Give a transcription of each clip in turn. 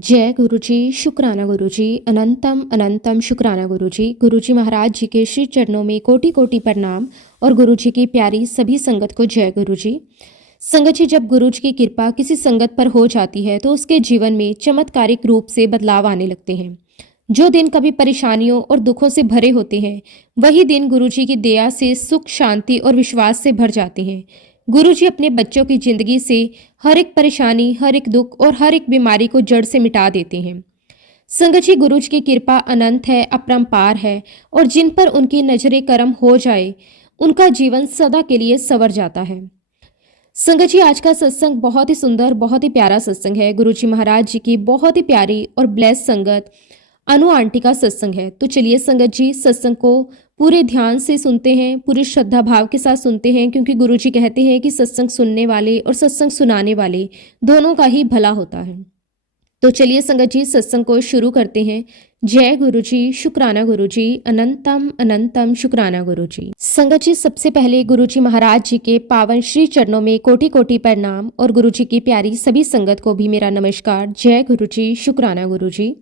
जय गुरु जी, शुक्राना गुरु जी, अनंतम अनंतम शुक्राना गुरु जी। गुरु जी महाराज जी के श्री चरणों में कोटि कोटि प्रणाम और गुरु जी की प्यारी सभी संगत को जय गुरु जी। संगत जी, जब गुरु जी की कृपा किसी संगत पर हो जाती है तो उसके जीवन में चमत्कारिक रूप से बदलाव आने लगते हैं। जो दिन कभी परेशानियों और दुखों से भरे होते हैं, वही दिन गुरु जी की दया से सुख, शांति और विश्वास से भर जाते हैं। गुरु जी अपने बच्चों की जिंदगी से हर एक परेशानी, हर एक दुख और हर एक बीमारी को जड़ से मिटा देते हैं। संगत जी, गुरु जी की कृपा अनंत है, अपरंपार है और जिन पर उनकी नजरे करम हो जाए, उनका जीवन सदा के लिए संवर जाता है। संगत जी, आज का सत्संग बहुत ही सुंदर, बहुत ही प्यारा सत्संग है। गुरु जी महाराज जी की बहुत ही प्यारी और ब्लेस संगत अनु आंटी का सत्संग है। तो चलिए संगत जी, सत्संग को पूरे ध्यान से सुनते हैं, पूरी श्रद्धा भाव के साथ सुनते हैं, क्योंकि गुरु जी कहते हैं कि सत्संग सुनने वाले और सत्संग सुनाने वाले दोनों का ही भला होता है। तो चलिए संगत जी, सत्संग को शुरू करते हैं। जय गुरु जी, शुक्राना गुरु जी, अनंतम अनंतम शुक्राना गुरु जी। संगत जी, सबसे पहले गुरु जी महाराज जी के पावन श्री चरणों में कोटि कोटि प्रणाम और गुरु जी की प्यारी सभी संगत को भी मेरा नमस्कार। जय गुरु जी, शुक्राना गुरु जी।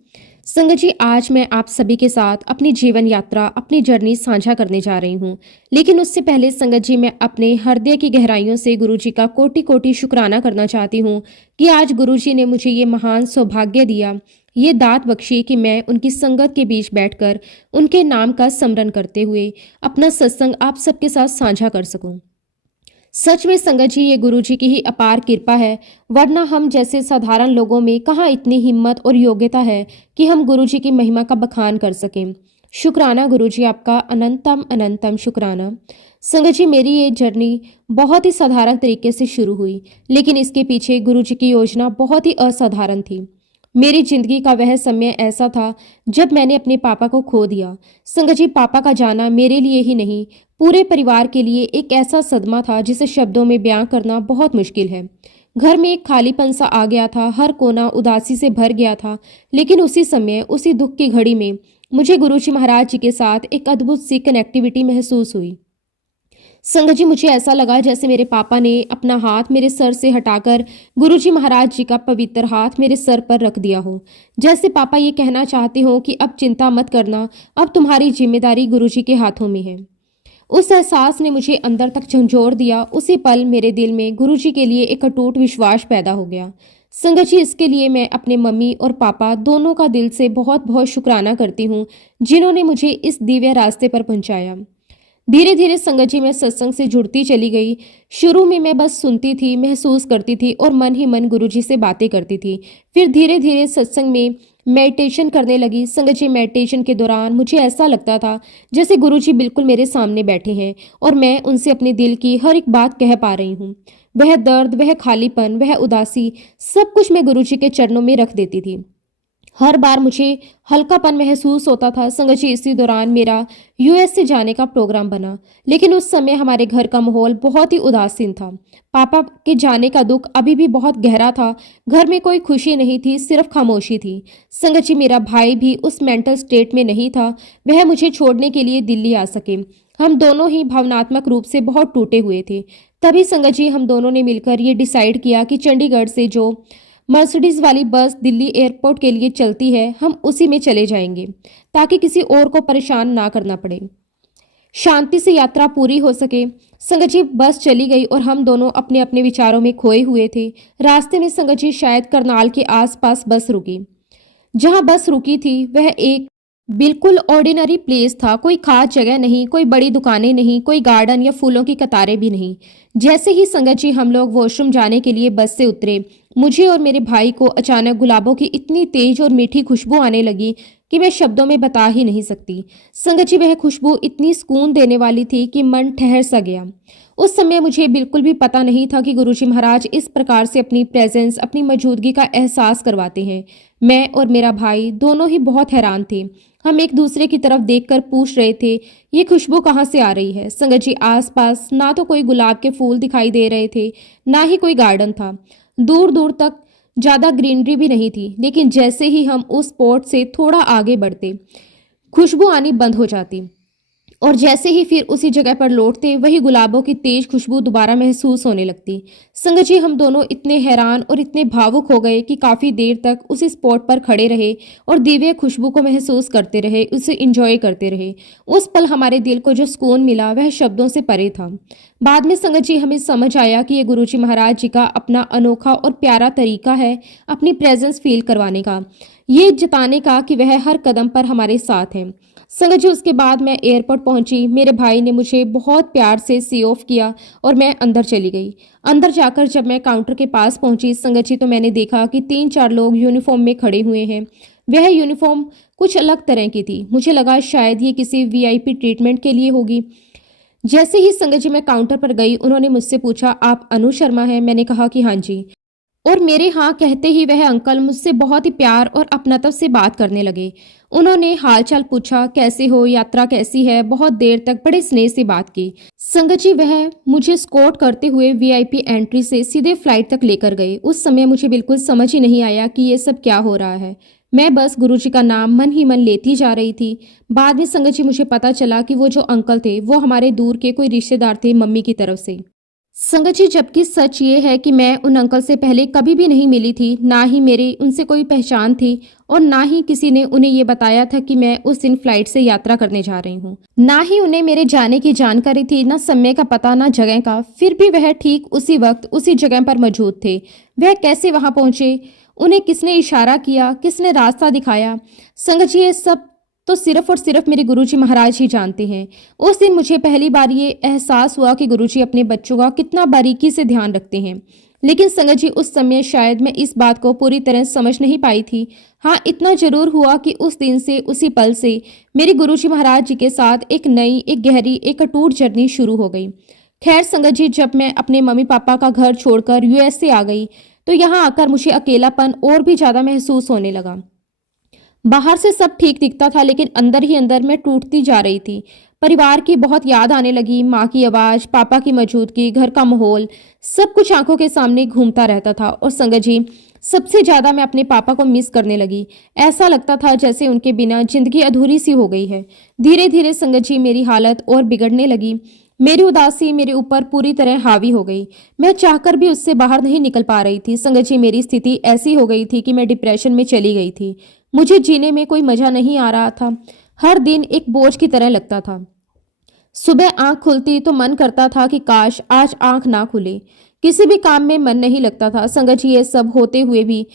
संगत जी, आज मैं आप सभी के साथ अपनी जीवन यात्रा, अपनी जर्नी साझा करने जा रही हूँ। लेकिन उससे पहले संगत जी, मैं अपने हृदय की गहराइयों से गुरु जी का कोटि कोटि शुक्राना करना चाहती हूँ कि आज गुरु जी ने मुझे ये महान सौभाग्य दिया, ये दात बख्शी कि मैं उनकी संगत के बीच बैठकर उनके नाम का स्मरण करते हुए अपना सत्संग आप सबके साथ साझा कर सकूं। सच में संगत जी, ये गुरु जी की ही अपार कृपा है, वरना हम जैसे साधारण लोगों में कहाँ इतनी हिम्मत और योग्यता है कि हम गुरु जी की महिमा का बखान कर सकें। शुक्राना गुरु जी, आपका अनंतम अनंतम शुक्राना। संगत जी, मेरी ये जर्नी बहुत ही साधारण तरीके से शुरू हुई, लेकिन इसके पीछे गुरु जी की योजना बहुत ही असाधारण थी। मेरी जिंदगी का वह समय ऐसा था जब मैंने अपने पापा को खो दिया। संगत जी, पापा का जाना मेरे लिए ही नहीं, पूरे परिवार के लिए एक ऐसा सदमा था जिसे शब्दों में बयां करना बहुत मुश्किल है। घर में एक खालीपन सा आ गया था, हर कोना उदासी से भर गया था। लेकिन उसी समय, उसी दुख की घड़ी में मुझे गुरुजी महाराज जी के साथ एक अद्भुत सी कनेक्टिविटी महसूस हुई। संगत जी, मुझे ऐसा लगा जैसे मेरे पापा ने अपना हाथ मेरे सर से हटाकर गुरुजी महाराज जी का पवित्र हाथ मेरे सर पर रख दिया हो। जैसे पापा ये कहना चाहते हो कि अब चिंता मत करना, अब तुम्हारी जिम्मेदारी गुरुजी के हाथों में है। उस एहसास ने मुझे अंदर तक झंझोर दिया। उसी पल मेरे दिल में गुरुजी के लिए एक अटूट विश्वास पैदा हो गया। संगत जी, इसके लिए मैं अपने मम्मी और पापा दोनों का दिल से बहुत बहुत शुक्राना करती हूँ, जिन्होंने मुझे इस दिव्य रास्ते पर पहुंचाया। धीरे धीरे संगत जी, मैं सत्संग से जुड़ती चली गई। शुरू में मैं बस सुनती थी, महसूस करती थी और मन ही मन गुरुजी से बातें करती थी। फिर धीरे धीरे सत्संग में मेडिटेशन करने लगी। संगत जी, मेडिटेशन के दौरान मुझे ऐसा लगता था जैसे गुरुजी बिल्कुल मेरे सामने बैठे हैं और मैं उनसे अपने दिल की हर एक बात कह पा रही हूँ। वह दर्द, वह खालीपन, वह उदासी, सब कुछ मैं गुरुजी के चरणों में रख देती थी। हर बार मुझे हल्कापन महसूस होता था। संगत जी, इसी दौरान मेरा यूएस से जाने का प्रोग्राम बना, लेकिन उस समय हमारे घर का माहौल बहुत ही उदासीन था। पापा के जाने का दुख अभी भी बहुत गहरा था। घर में कोई खुशी नहीं थी, सिर्फ खामोशी थी। संगत जी, मेरा भाई भी उस मेंटल स्टेट में नहीं था वह मुझे छोड़ने के लिए दिल्ली आ सके। हम दोनों ही भावनात्मक रूप से बहुत टूटे हुए थे। तभी संगत जी, हम दोनों ने मिलकर ये डिसाइड किया कि चंडीगढ़ से जो मर्सिडीज वाली बस दिल्ली एयरपोर्ट के लिए चलती है, हम उसी में चले जाएंगे ताकि किसी और को परेशान ना करना पड़े, शांति से यात्रा पूरी हो सके। संगत जी, बस चली गई और हम दोनों अपने अपने विचारों में खोए हुए थे। रास्ते में संगत जी, शायद करनाल के आसपास बस रुकी। जहां बस रुकी थी वह एक बिल्कुल ऑर्डिनरी प्लेस था। कोई खास जगह नहीं, कोई बड़ी दुकानें नहीं, कोई गार्डन या फूलों की कतारें भी नहीं। जैसे ही संगत जी हम लोग वॉशरूम जाने के लिए बस से उतरे, मुझे और मेरे भाई को अचानक गुलाबों की इतनी तेज और मीठी खुशबू आने लगी कि मैं शब्दों में बता ही नहीं सकती। संगत जी, वह खुशबू इतनी सुकून देने वाली थी कि मन ठहर सा गया। उस समय मुझे बिल्कुल भी पता नहीं था कि गुरुजी महाराज इस प्रकार से अपनी प्रेजेंस, अपनी मौजूदगी का एहसास करवाते हैं। मैं और मेरा भाई दोनों ही बहुत हैरान थे। हम एक दूसरे की तरफ देखकर पूछ रहे थे, ये खुशबू कहाँ से आ रही है। संगत जी, आसपास ना तो कोई गुलाब के फूल दिखाई दे रहे थे, ना ही कोई गार्डन था। दूर दूर तक ज़्यादा ग्रीनरी भी नहीं थी। लेकिन जैसे ही हम उस स्पॉट से थोड़ा आगे बढ़ते, खुशबू आनी बंद हो जाती। और जैसे ही फिर उसी जगह पर लौटते वही गुलाबों की तेज खुशबू दोबारा महसूस होने लगती। संगत जी, हम दोनों इतने हैरान और इतने भावुक हो गए कि काफी देर तक उसी स्पॉट पर खड़े रहे और दिव्य खुशबू को महसूस करते रहे, उसे इंजॉय करते रहे। उस पल हमारे दिल को जो सुकून मिला वह शब्दों से परे था। बाद में संगत जी हमें समझ आया कि ये गुरुजी महाराज जी का अपना अनोखा और प्यारा तरीका है अपनी प्रेजेंस फील करवाने का, ये जताने का कि वह हर कदम पर हमारे साथ हैं। संगत जी, उसके बाद मैं एयरपोर्ट पहुंची। मेरे भाई ने मुझे बहुत प्यार से सी ऑफ किया और मैं अंदर चली गई। अंदर जाकर जब मैं काउंटर के पास पहुंची संगत जी, तो मैंने देखा कि 3-4 लोग यूनिफॉर्म में खड़े हुए हैं। वह यूनिफॉर्म कुछ अलग तरह की थी। मुझे लगा शायद ये किसी वीआईपी ट्रीटमेंट के लिए होगी। जैसे ही संगत जी मैं काउंटर पर गई, उन्होंने मुझसे पूछा, आप अनु शर्मा हैं? मैंने कहा कि हाँ जी। और मेरे हाँ कहते ही वह अंकल मुझसे बहुत ही प्यार और अपनत्व से बात करने लगे। उन्होंने हालचाल पूछा, कैसे हो, यात्रा कैसी है। बहुत देर तक बड़े स्नेह से बात की। संगत जी, वह मुझे स्कॉट करते हुए वीआईपी एंट्री से सीधे फ्लाइट तक लेकर गए। उस समय मुझे बिल्कुल समझ ही नहीं आया कि ये सब क्या हो रहा है। मैं बस गुरुजी का नाम मन ही मन लेती जा रही थी। बाद में संगत जी मुझे पता चला कि वो जो अंकल थे वो हमारे दूर के कोई रिश्तेदार थे, मम्मी की तरफ से। संगत जी, जबकि सच ये है कि मैं उन अंकल से पहले कभी भी नहीं मिली थी, ना ही मेरी उनसे कोई पहचान थी और ना ही किसी ने उन्हें ये बताया था कि मैं उस दिन फ्लाइट से यात्रा करने जा रही हूँ। ना ही उन्हें मेरे जाने की जानकारी थी, ना समय का पता, ना जगह का। फिर भी वह ठीक उसी वक्त उसी जगह पर मौजूद थे। वह कैसे वहां पहुंचे, उन्हें किसने इशारा किया, किसने रास्ता दिखाया, संगत जी ये सब तो सिर्फ और सिर्फ मेरे गुरुजी महाराज ही जानते हैं। उस दिन मुझे पहली बार ये एहसास हुआ कि गुरुजी अपने बच्चों का कितना बारीकी से ध्यान रखते हैं। लेकिन संगत जी, उस समय शायद मैं इस बात को पूरी तरह समझ नहीं पाई थी। हाँ, इतना जरूर हुआ कि उस दिन से, उसी पल से मेरे गुरुजी महाराज जी के साथ एक नई, एक गहरी, एक अटूट जर्नी शुरू हो गई। खैर संगत जी, जब मैं अपने मम्मी पापा का घर छोड़कर यूएसए आ गई तो यहाँ आकर मुझे अकेलापन और भी ज्यादा महसूस होने लगा। बाहर से सब ठीक दिखता था लेकिन अंदर ही अंदर मैं टूटती जा रही थी। परिवार की बहुत याद आने लगी। माँ की आवाज, पापा की मौजूदगी, घर का माहौल, सब कुछ आंखों के सामने घूमता रहता था। और संगत जी, सबसे ज्यादा मैं अपने पापा को मिस करने लगी। ऐसा लगता था जैसे उनके बिना जिंदगी अधूरी सी हो गई है। धीरे धीरे संगत जी मेरी हालत और बिगड़ने लगी। मेरी उदासी मेरे ऊपर पूरी तरह हावी हो गई। मैं चाहकर भी उससे बाहर नहीं निकल पा रही थी। संगत जी, मेरी स्थिति ऐसी हो गई थी कि मैं डिप्रेशन में चली गई थी। मुझे जीने में कोई मजा नहीं आ रहा था। हर दिन एक बोझ की तरह लगता था। सुबह आंख खुलती तो मन करता था कि काश आज आंख ना खुले। किसी भी काम में मन नहीं लगता था। संगत जी, ये सब होते हुए भी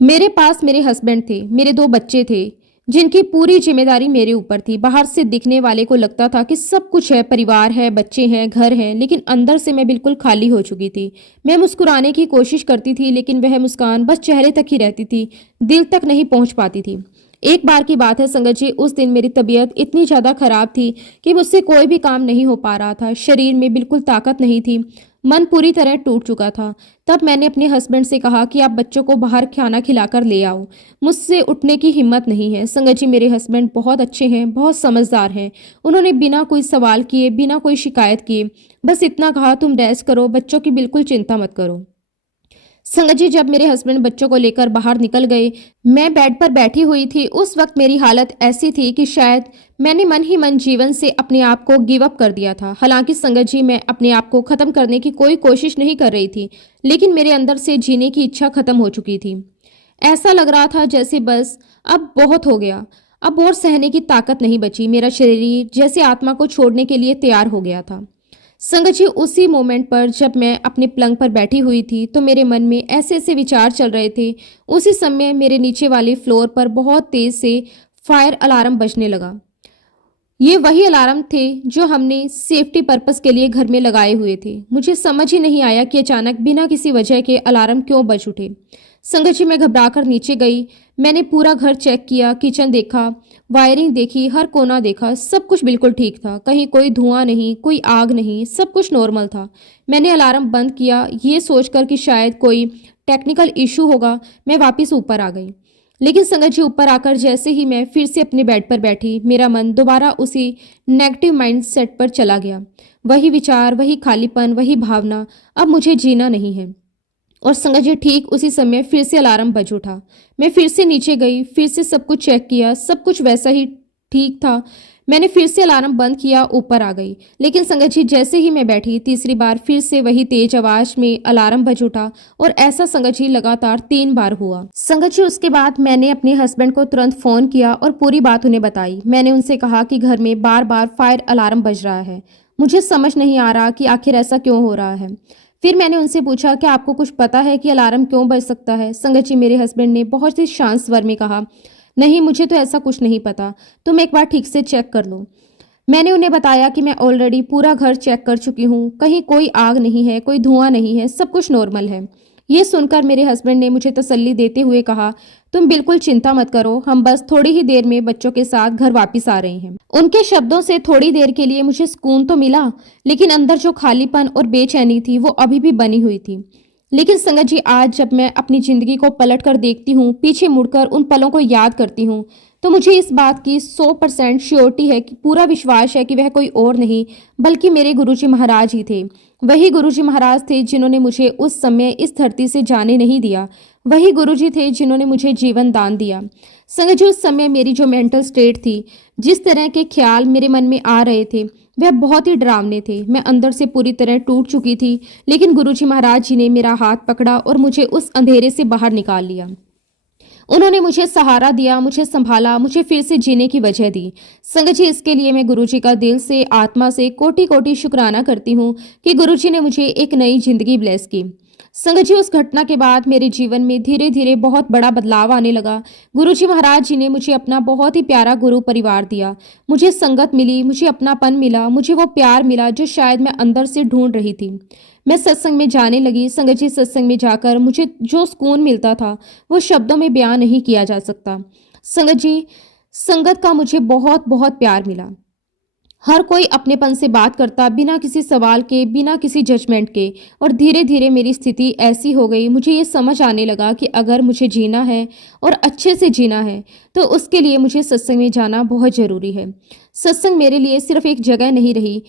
मेरे पास मेरे हस्बैंड थे, मेरे 2 बच्चे थे जिनकी पूरी जिम्मेदारी मेरे ऊपर थी। बाहर से दिखने वाले को लगता था कि सब कुछ है, परिवार है, बच्चे हैं, घर है, लेकिन अंदर से मैं बिल्कुल खाली हो चुकी थी। मैं मुस्कुराने की कोशिश करती थी लेकिन वह मुस्कान बस चेहरे तक ही रहती थी, दिल तक नहीं पहुंच पाती थी। एक बार की बात है संगत जी, उस दिन मेरी तबीयत इतनी ज्यादा खराब थी कि मुझसे कोई भी काम नहीं हो पा रहा था। शरीर में बिल्कुल ताकत नहीं थी, मन पूरी तरह टूट चुका था। तब मैंने अपने हस्बैंड से कहा कि आप बच्चों को बाहर खाना खिलाकर ले आओ, मुझसे उठने की हिम्मत नहीं है। संगत जी, मेरे हस्बैंड बहुत अच्छे हैं, बहुत समझदार हैं। उन्होंने बिना कोई सवाल किए, बिना कोई शिकायत किए बस इतना कहा, तुम रेस्ट करो, बच्चों की बिल्कुल चिंता मत करो। संगत जी, जब मेरे हस्बैंड बच्चों को लेकर बाहर निकल गए, मैं बेड पर बैठी हुई थी। उस वक्त मेरी हालत ऐसी थी कि शायद मैंने मन ही मन जीवन से अपने आप को गिव अप कर दिया था। हालांकि संगत जी, मैं अपने आप को खत्म करने की कोई कोशिश नहीं कर रही थी, लेकिन मेरे अंदर से जीने की इच्छा खत्म हो चुकी थी। ऐसा लग रहा था जैसे बस अब बहुत हो गया, अब और सहने की ताकत नहीं बची। मेरा शरीर जैसे आत्मा को छोड़ने के लिए तैयार हो गया था। संगत जी, उसी मोमेंट पर जब मैं अपने पलंग पर बैठी हुई थी तो मेरे मन में ऐसे ऐसे विचार चल रहे थे। उसी समय मेरे नीचे वाले फ्लोर पर बहुत तेज से फायर अलार्म बजने लगा। ये वही अलार्म थे जो हमने सेफ्टी पर्पस के लिए घर में लगाए हुए थे। मुझे समझ ही नहीं आया कि अचानक बिना किसी वजह के अलार्म क्यों बज उठे। संगत जी, मैं घबराकर नीचे गई। मैंने पूरा घर चेक किया, किचन देखा, वायरिंग देखी, हर कोना देखा, सब कुछ बिल्कुल ठीक था। कहीं कोई धुआं नहीं, कोई आग नहीं, सब कुछ नॉर्मल था। मैंने अलार्म बंद किया, ये सोचकर कि शायद कोई टेक्निकल इशू होगा। मैं वापस ऊपर आ गई। लेकिन संगत जी, ऊपर आकर जैसे ही मैं फिर से अपने बेड पर बैठी, मेरा मन दोबारा उसी नेगेटिव माइंडसेट पर चला गया। वही विचार, वही खालीपन, वही भावना, अब मुझे जीना नहीं है। और संगत जी, ठीक उसी समय फिर से अलार्म बज उठा। मैं फिर से नीचे गई, फिर से सब कुछ चेक किया, सब कुछ वैसा ही ठीक था। मैंने फिर से अलार्म बंद किया, ऊपर आ गई। लेकिन संगत जी, जैसे ही मैं बैठी, तीसरी बार फिर से वही तेज आवाज में अलार्म बज उठा और ऐसा संगत जी लगातार 3 बार हुआ। संगत जी, उसके बाद मैंने अपने हस्बैंड को तुरंत फोन किया और पूरी बात उन्हें बताई। मैंने उनसे कहा कि घर में बार बार फायर अलार्म बज रहा है, मुझे समझ नहीं आ रहा कि आखिर ऐसा क्यों हो रहा है। फिर मैंने उनसे पूछा कि आपको कुछ पता है कि अलार्म क्यों बज सकता है। संगत जी, मेरे हस्बैंड ने बहुत ही शांत स्वर में कहा, नहीं, मुझे तो ऐसा कुछ नहीं पता, तुम एक बार ठीक से चेक कर लो। मैंने उन्हें बताया कि मैं ऑलरेडी पूरा घर चेक कर चुकी हूँ, कहीं कोई आग नहीं है, कोई धुआं नहीं है, सब कुछ नॉर्मल है। ये सुनकर मेरे हस्बैंड ने मुझे तसल्ली देते हुए कहा, तुम बिल्कुल चिंता मत करो, हम बस थोड़ी ही देर में बच्चों के साथ घर वापस आ रहे हैं। उनके शब्दों से थोड़ी देर के लिए मुझे सुकून तो मिला, लेकिन अंदर जो खालीपन और बेचैनी थी वो अभी भी बनी हुई थी। लेकिन संगत जी, आज जब मैं अपनी जिंदगी को पलट कर देखती हूँ, पीछे मुड़कर उन पलों को याद करती हूँ, तो मुझे इस बात की 100% श्योरिटी है, कि पूरा विश्वास है कि वह कोई और नहीं बल्कि मेरे गुरुजी महाराज ही थे। वही गुरुजी महाराज थे जिन्होंने मुझे उस समय इस धरती से जाने नहीं दिया। वही गुरुजी थे जिन्होंने मुझे जीवन दान दिया। संगत जी, उस समय मेरी जो मेंटल स्टेट थी, जिस तरह के ख्याल मेरे मन में आ रहे थे, वह बहुत ही डरावने थे। मैं अंदर से पूरी तरह टूट चुकी थी, लेकिन गुरुजी महाराज जी ने मेरा हाथ पकड़ा और मुझे उस अंधेरे से बाहर निकाल लिया। उन्होंने मुझे सहारा दिया, मुझे संभाला, मुझे फिर से जीने की वजह दी। संगत जी, इसके लिए मैं गुरुजी का दिल से, आत्मा से कोटि कोटि शुक्राना करती हूँ कि गुरुजी ने मुझे एक नई जिंदगी ब्लेस की। संगत जी, उस घटना के बाद मेरे जीवन में धीरे धीरे बहुत बड़ा बदलाव आने लगा। गुरुजी महाराज जी ने मुझे अपना बहुत ही प्यारा गुरु परिवार दिया। मुझे संगत मिली, मुझे अपनापन मिला, मुझे वो प्यार मिला जो शायद मैं अंदर से ढूंढ रही थी। मैं सत्संग में जाने लगी। संगत जी, सत्संग में जाकर मुझे जो सुकून मिलता था वो शब्दों में बयां नहीं किया जा सकता। संगत जी, संगत का मुझे बहुत बहुत प्यार मिला। हर कोई अपनेपन से बात करता, बिना किसी सवाल के, बिना किसी जजमेंट के। और धीरे धीरे मेरी स्थिति ऐसी हो गई, मुझे ये समझ आने लगा कि अगर मुझे जीना है और अच्छे से जीना है तो उसके लिए मुझे सत्संग में जाना बहुत ज़रूरी है। सत्संग मेरे लिए सिर्फ एक जगह नहीं रही,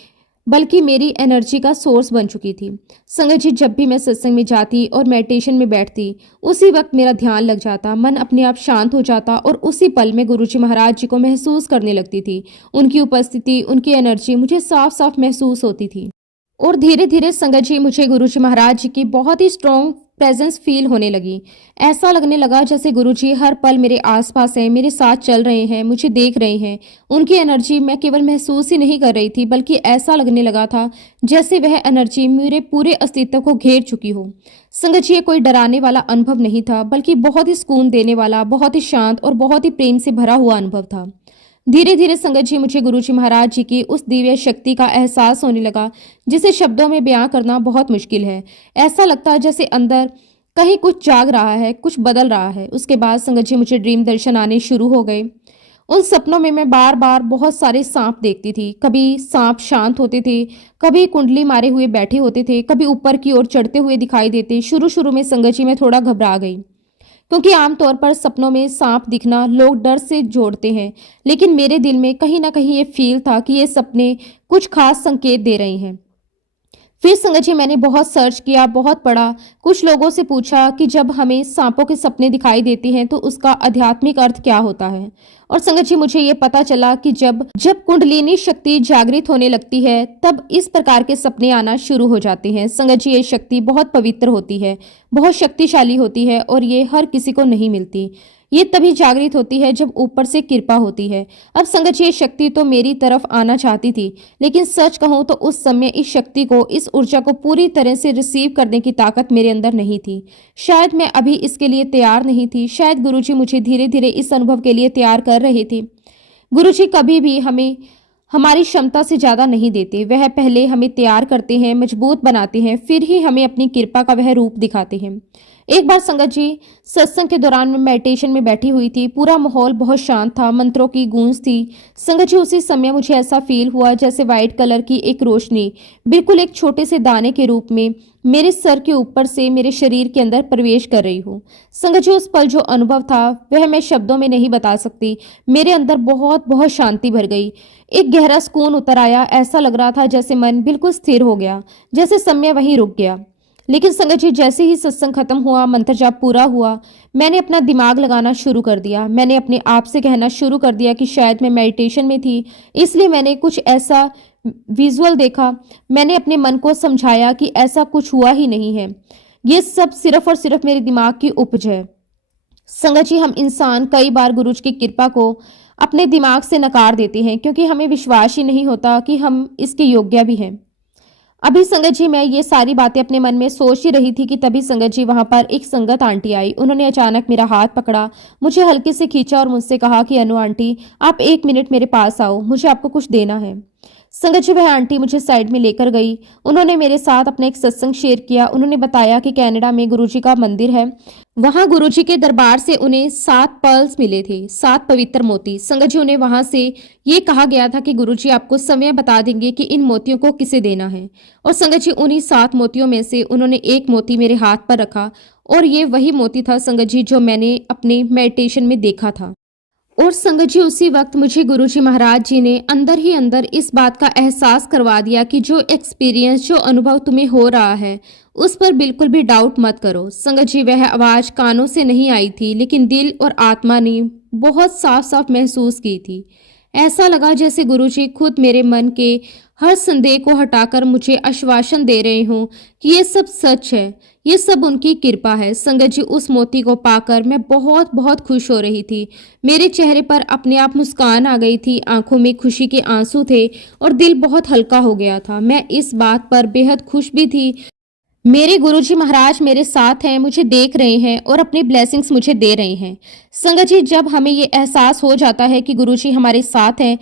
बल्कि मेरी एनर्जी का सोर्स बन चुकी थी। संगत जी, जब भी मैं सत्संग में जाती और मेडिटेशन में बैठती, उसी वक्त मेरा ध्यान लग जाता, मन अपने आप शांत हो जाता और उसी पल में गुरुजी महाराज जी को महसूस करने लगती थी। उनकी उपस्थिति, उनकी एनर्जी मुझे साफ साफ महसूस होती थी। और धीरे धीरे संगत जी, मुझे गुरुजी महाराज जी की बहुत ही स्ट्रॉन्ग प्रेजेंस फील होने लगी। ऐसा लगने लगा जैसे गुरुजी हर पल मेरे आसपास हैं, मेरे साथ चल रहे हैं, मुझे देख रहे हैं। उनकी एनर्जी मैं केवल महसूस ही नहीं कर रही थी, बल्कि ऐसा लगने लगा था जैसे वह एनर्जी मेरे पूरे अस्तित्व को घेर चुकी हो। संगत जी, ये कोई डराने वाला अनुभव नहीं था, बल्कि बहुत ही सुकून देने वाला, बहुत ही शांत और बहुत ही प्रेम से भरा हुआ अनुभव था। धीरे धीरे संगत जी, मुझे गुरुजी महाराज जी की उस दिव्य शक्ति का एहसास होने लगा, जिसे शब्दों में बयां करना बहुत मुश्किल है। ऐसा लगता है जैसे अंदर कहीं कुछ जाग रहा है, कुछ बदल रहा है। उसके बाद संगत जी, मुझे ड्रीम दर्शन आने शुरू हो गए। उन सपनों में मैं बार बार बहुत सारे सांप देखती थी। कभी सांप शांत होते थे, कभी कुंडली मारे हुए बैठे होते थे, कभी ऊपर की ओर चढ़ते हुए दिखाई देते। शुरू शुरू में संगत जी, मैं थोड़ा घबरा गई, क्योंकि आमतौर पर सपनों में सांप दिखना लोग डर से जोड़ते हैं, लेकिन मेरे दिल में कहीं ना कहीं ये फील था कि ये सपने कुछ खास संकेत दे रहे हैं। फिर संगत जी, मैंने बहुत सर्च किया, बहुत पढ़ा, कुछ लोगों से पूछा कि जब हमें सांपों के सपने दिखाई देते हैं तो उसका आध्यात्मिक अर्थ क्या होता है। और संगत जी, मुझे ये पता चला कि जब जब कुंडलिनी शक्ति जागृत होने लगती है, तब इस प्रकार के सपने आना शुरू हो जाते हैं। संगत जी, ये शक्ति बहुत पवित्र होती है, बहुत शक्तिशाली होती है और ये हर किसी को नहीं मिलती। ये तभी जागृत होती है जब ऊपर से कृपा होती है। अब संगत जी, ये शक्ति तो मेरी तरफ आना चाहती थी, लेकिन सच कहूं तो उस समय इस शक्ति को, इस ऊर्जा को पूरी तरह से रिसीव करने की ताकत मेरे अंदर नहीं थी। शायद मैं अभी इसके लिए तैयार नहीं थी। शायद गुरुजी मुझे धीरे धीरे इस अनुभव के लिए तैयार कर रहे थे। गुरुजी कभी भी हमें हमारी क्षमता से ज्यादा नहीं देते। वह पहले हमें तैयार करते हैं, मजबूत बनाते हैं, फिर ही हमें अपनी कृपा का वह रूप दिखाते हैं। एक बार संगत जी, सत्संग के दौरान मैं मेडिटेशन में बैठी हुई थी। पूरा माहौल बहुत शांत था, मंत्रों की गूंज थी। संगत जी, उसी समय मुझे ऐसा फील हुआ जैसे व्हाइट कलर की एक रोशनी बिल्कुल एक छोटे से दाने के रूप में मेरे सर के ऊपर से मेरे शरीर के अंदर प्रवेश कर रही हो। संगत जी, उस पल जो अनुभव था वह मैं शब्दों में नहीं बता सकती। मेरे अंदर बहुत बहुत शांति भर गई, एक गहरा सुकून उतर आया। ऐसा लग रहा था जैसे मन बिल्कुल स्थिर हो गया, जैसे समय वहीं रुक गया। लेकिन संगत जी जैसे ही सत्संग खत्म हुआ, मंत्र जाप पूरा हुआ, मैंने अपना दिमाग लगाना शुरू कर दिया। मैंने अपने आप से कहना शुरू कर दिया कि शायद मैं मेडिटेशन में थी, इसलिए मैंने कुछ ऐसा विजुअल देखा। मैंने अपने मन को समझाया कि ऐसा कुछ हुआ ही नहीं है, ये सब सिर्फ और सिर्फ मेरे दिमाग की उपज है। संगत जी हम इंसान कई बार गुरु जी की कृपा को अपने दिमाग से नकार देते हैं क्योंकि हमें विश्वास ही नहीं होता कि हम इसके योग्य भी हैं। अभी संगत जी मैं ये सारी बातें अपने मन में सोच ही रही थी कि तभी संगत जी वहां पर एक संगत आंटी आई। उन्होंने अचानक मेरा हाथ पकड़ा, मुझे हल्के से खींचा और मुझसे कहा कि अनु आंटी आप 1 मिनट मेरे पास आओ, मुझे आपको कुछ देना है। संगत जी वह आंटी मुझे साइड में लेकर गई। उन्होंने मेरे साथ अपना एक सत्संग शेयर किया। उन्होंने बताया कि कनाडा में गुरुजी का मंदिर है, वहां गुरुजी के दरबार से उन्हें 7 पर्ल्स मिले थे, 7 पवित्र मोती। संगत जी उन्हें वहां से ये कहा गया था कि गुरुजी आपको समय बता देंगे कि इन मोतियों को किसे देना है। और संगत जी उन्हीं 7 मोतियों में से उन्होंने एक मोती मेरे हाथ पर रखा और ये वही मोती था संगत जी जो मैंने अपने मेडिटेशन में देखा था। और संगत जी उसी वक्त मुझे गुरुजी महाराज जी ने अंदर ही अंदर इस बात का एहसास करवा दिया कि जो एक्सपीरियंस, जो अनुभव तुम्हें हो रहा है उस पर बिल्कुल भी डाउट मत करो। संगत जी वह आवाज़ कानों से नहीं आई थी, लेकिन दिल और आत्मा ने बहुत साफ साफ महसूस की थी। ऐसा लगा जैसे गुरुजी खुद मेरे मन के हर संदेह को हटाकर मुझे आश्वासन दे रहे हों कि ये सब सच है, ये सब उनकी कृपा है। संगत जी उस मोती को पाकर मैं बहुत बहुत खुश हो रही थी। मेरे चेहरे पर अपने आप मुस्कान आ गई थी, आंखों में खुशी के आंसू थे और दिल बहुत हल्का हो गया था। मैं इस बात पर बेहद खुश भी थी। मेरे गुरुजी महाराज मेरे साथ हैं, मुझे देख रहे हैं और अपनी ब्लेसिंग्स मुझे दे रहे हैं। संगत जी जब हमें ये एहसास हो जाता है कि गुरुजी हमारे साथ हैं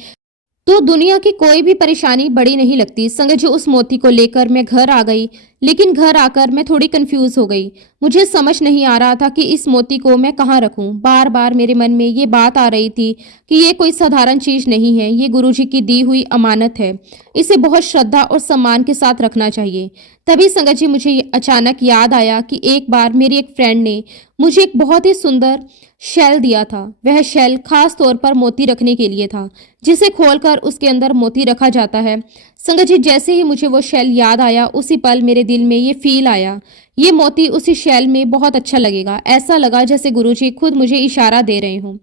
तो दुनिया की कोई भी परेशानी बड़ी नहीं लगती। संगत जी उस मोती को लेकर मैं घर आ गई, लेकिन घर आकर मैं थोड़ी कंफ्यूज हो गई। मुझे समझ नहीं आ रहा था कि इस मोती को मैं कहाँ रखूं। बार बार मेरे मन में ये बात आ रही थी कि ये कोई साधारण चीज नहीं है, ये गुरुजी की दी हुई अमानत है, इसे बहुत श्रद्धा और सम्मान के साथ रखना चाहिए। तभी संगत जी मुझे अचानक याद आया कि एक बार मेरी एक फ्रेंड ने मुझे एक बहुत ही सुंदर शेल दिया था। वह शेल खास तौर पर मोती रखने के लिए था, जिसे खोलकर उसके अंदर मोती रखा जाता है। संगत जी जैसे ही मुझे वो शेल याद आया उसी पल मेरे दिल में ये फील आया, ये मोती उसी शेल में बहुत अच्छा लगेगा। ऐसा लगा जैसे गुरुजी खुद मुझे इशारा दे रहे हों।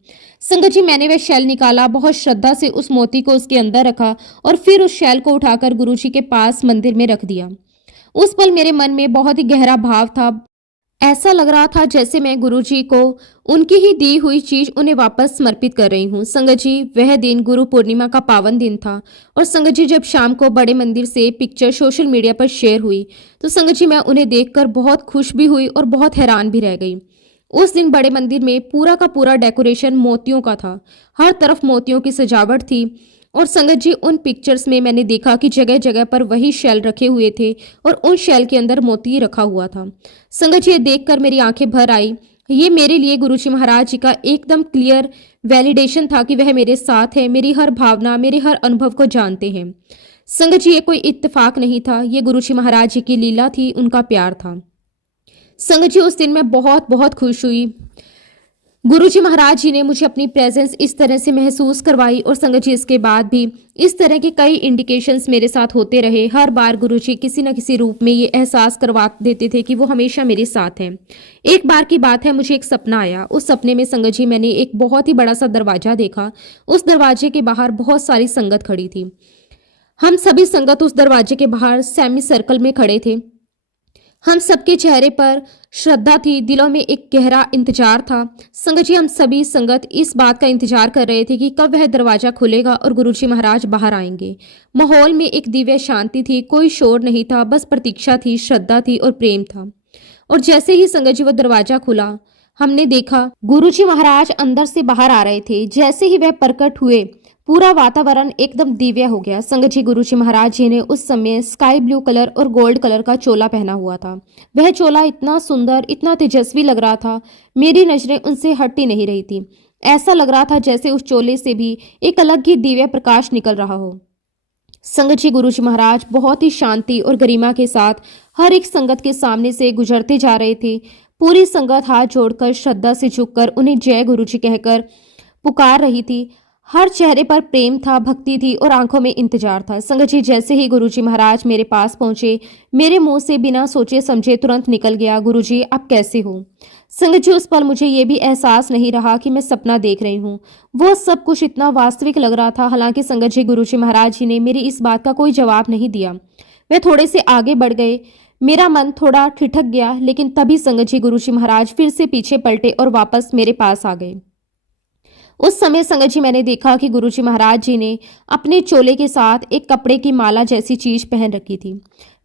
संगत जी मैंने वह शेल निकाला, बहुत श्रद्धा से उस मोती को उसके अंदर रखा और फिर उस शेल को उठाकर गुरुजी के पास मंदिर में रख दिया। उस पल मेरे मन में बहुत ही गहरा भाव था। ऐसा लग रहा था जैसे मैं गुरुजी को उनकी ही दी हुई चीज उन्हें वापस समर्पित कर रही हूँ। संगत जी वह दिन गुरु पूर्णिमा का पावन दिन था और संगत जी जब शाम को बड़े मंदिर से पिक्चर सोशल मीडिया पर शेयर हुई तो संगत जी मैं उन्हें देखकर बहुत खुश भी हुई और बहुत हैरान भी रह गई। उस दिन बड़े मंदिर में पूरा का पूरा डेकोरेशन मोतियों का था, हर तरफ मोतियों की सजावट थी। और संगत जी उन पिक्चर्स में मैंने देखा कि जगह जगह पर वही शेल रखे हुए थे और उन शेल के अंदर मोती रखा हुआ था। संगत जी ये देखकर मेरी आंखें भर आई। ये मेरे लिए गुरुजी महाराज जी का एकदम क्लियर वैलिडेशन था कि वह मेरे साथ है, मेरी हर भावना, मेरे हर अनुभव को जानते हैं। संगत जी ये कोई इत्तेफाक नहीं था, ये गुरुजी महाराज जी की लीला थी, उनका प्यार था। संगत जी उस दिन मैं बहुत बहुत खुश हुई। गुरुजी महाराज जी ने मुझे अपनी प्रेजेंस इस तरह से महसूस करवाई और संगत जी इसके बाद भी इस तरह के कई इंडिकेशंस मेरे साथ होते रहे। हर बार गुरुजी किसी न किसी रूप में ये एहसास करवा देते थे कि वो हमेशा मेरे साथ हैं। एक बार की बात है, मुझे एक सपना आया। उस सपने में संगत जी मैंने एक बहुत ही बड़ा सा दरवाजा देखा। उस दरवाजे के बाहर बहुत सारी संगत खड़ी थी। हम सभी संगत उस दरवाजे के बाहर सेमी सर्कल में खड़े थे। हम सबके चेहरे पर श्रद्धा थी, दिलों में एक गहरा इंतजार था। संगत जी हम सभी संगत इस बात का इंतजार कर रहे थे कि कब वह दरवाजा खुलेगा और गुरुजी महाराज बाहर आएंगे। माहौल में एक दिव्य शांति थी, कोई शोर नहीं था, बस प्रतीक्षा थी, श्रद्धा थी और प्रेम था। और जैसे ही संगत जी वो दरवाजा खुला हमने देखा गुरुजी महाराज अंदर से बाहर आ रहे थे। जैसे ही वह प्रकट हुए पूरा वातावरण एकदम दिव्य हो गया। संगत जी गुरुजी महाराज जी ने उस समय स्काई ब्लू कलर और गोल्ड कलर का चोला पहना हुआ था। वह चोला इतना सुंदर, इतना तेजस्वी लग रहा था, मेरी नजरें उनसे हट ही नहीं रही थी। ऐसा लग रहा था जैसे उस चोले से भी एक अलग ही दिव्य प्रकाश निकल रहा हो। संगत जी गुरुजी महाराज बहुत ही शांति और गरिमा के साथ हर एक संगत के सामने से गुजरते जा रहे थे। पूरी संगत हाथ जोड़कर श्रद्धा से झुककर उन्हें जय गुरुजी कहकर पुकार रही थी। हर चेहरे पर प्रेम था, भक्ति थी और आंखों में इंतजार था। संगत जी, जैसे ही गुरुजी महाराज मेरे पास पहुंचे, मेरे मुंह से बिना सोचे समझे तुरंत निकल गया, गुरुजी आप कैसे हो? संगत जी, उस पल मुझे ये भी एहसास नहीं रहा कि मैं सपना देख रही हूँ। वो सब कुछ इतना वास्तविक लग रहा था। हालांकि संगत जी, गुरुजी महाराज जी ने मेरी इस बात का कोई जवाब नहीं दिया। वे थोड़े से आगे बढ़ गए। मेरा मन थोड़ा ठिठक गया, लेकिन तभी संगत जी, गुरुजी महाराज फिर से पीछे पलटे और वापस मेरे पास आ गए। उस समय संगत जी, मैंने देखा कि गुरुजी महाराज जी ने अपने चोले के साथ एक कपड़े की माला जैसी चीज पहन रखी थी।